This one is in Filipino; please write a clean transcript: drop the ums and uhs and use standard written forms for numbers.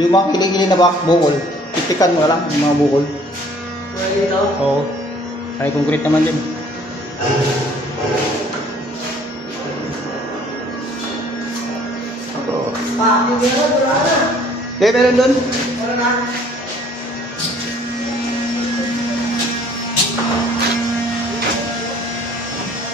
Yung mga kiling-kiling na bukol, titikan mo na lang yung mga bukol. Wala dito? Oo. Ay, concrete naman yun. Pa, yung meron, wala na. Meron doon. Wala na.